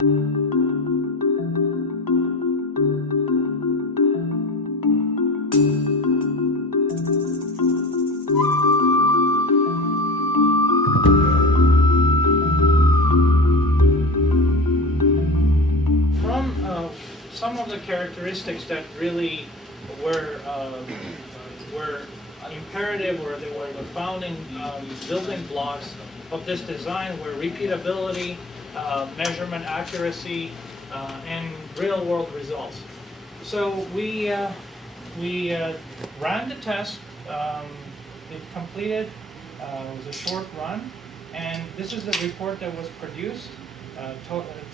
Some of the characteristics that really were imperative, or they were the founding building blocks of this design, were repeatability, measurement accuracy, and real-world results. So we ran the test. It completed. It was a short run, and this is the report that was produced.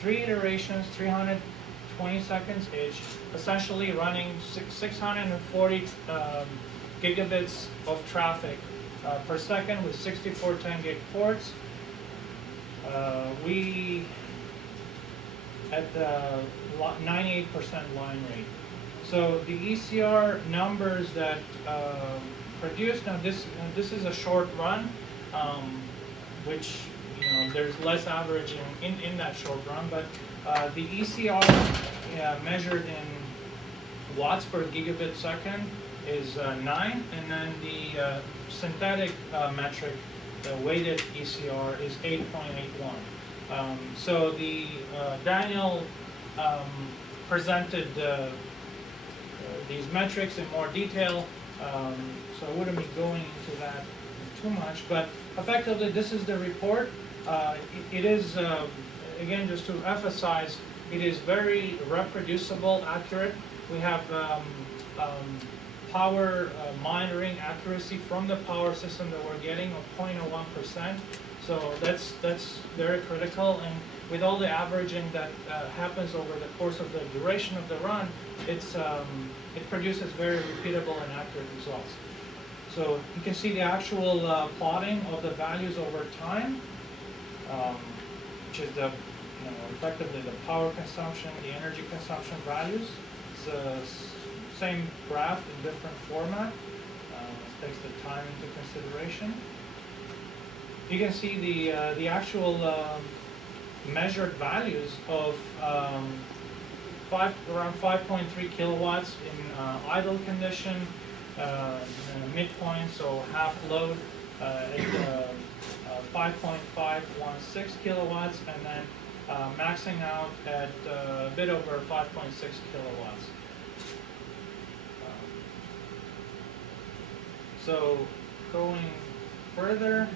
3 iterations, 320 seconds each, essentially running 640 gigabits of traffic per second with 64 10 gig ports. We at the 98% line rate. So the ECR numbers that produced, now this is a short run, which there's less averaging in that short run, but the ECR measured in watts per gigabit second is 9, and then the synthetic metric, the weighted ECR, is 8.81. So the Daniel presented these metrics in more detail, so I wouldn't be going into that too much, but effectively this is the report. It is, again, just to emphasize, it is very reproducible, accurate. We have power monitoring accuracy from the power system that we're getting of 0.01%. So that's very critical. And with all the averaging that happens over the course of the duration of the run, it produces very repeatable and accurate results. So you can see the actual plotting of the values over time, which is the effectively the power consumption, the energy consumption values. It's the same graph in different format. It takes the time into consideration. You can see the actual measured values of around 5.3 kilowatts in idle condition, midpoint, so half load, at 5.516 kilowatts, and then maxing out at a bit over 5.6 kilowatts. So going further,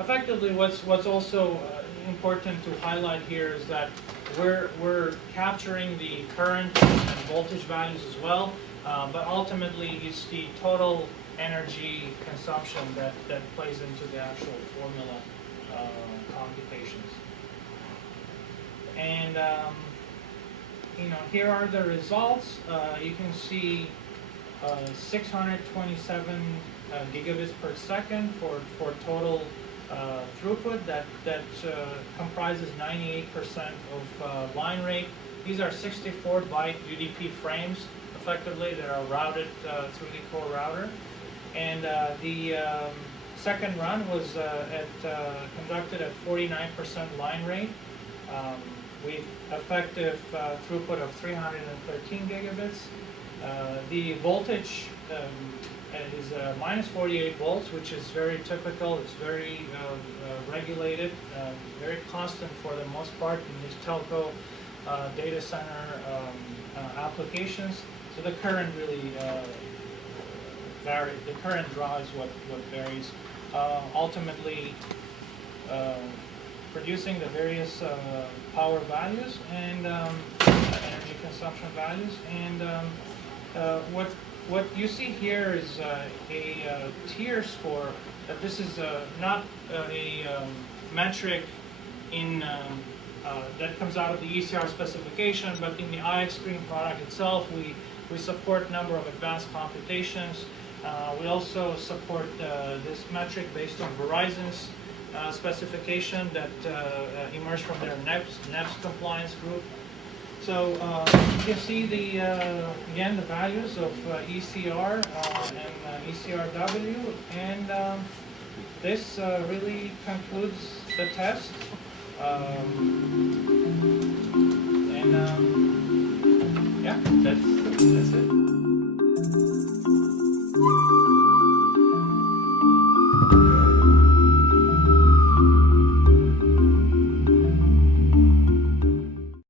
effectively what's also important to highlight here is that we're capturing the current and voltage values as well, but ultimately it's the total energy consumption that plays into the actual formula computations. And here are the results. You can see 627 gigabits per second for total throughput that comprises 98% of line rate. These are 64-byte UDP frames, effectively, that are routed through the core router. And the second run was conducted at 49% line rate with effective throughput of 313 gigabits. The voltage is minus 48 volts, which is very typical. It's very regulated, very constant for the most part in these telco data center applications. So the current really varies. The current draw is what varies. Ultimately, producing the various power values and energy consumption values. And what you see here is a tier score. That this is not a metric in that comes out of the ECR specification, but in the iX Screen product itself, we support a number of advanced computations. We also support this metric based on Verizon's specification that emerged from their NEPS compliance group. So you can see again the values of ECR and ECRW, and this really concludes the test. that's it.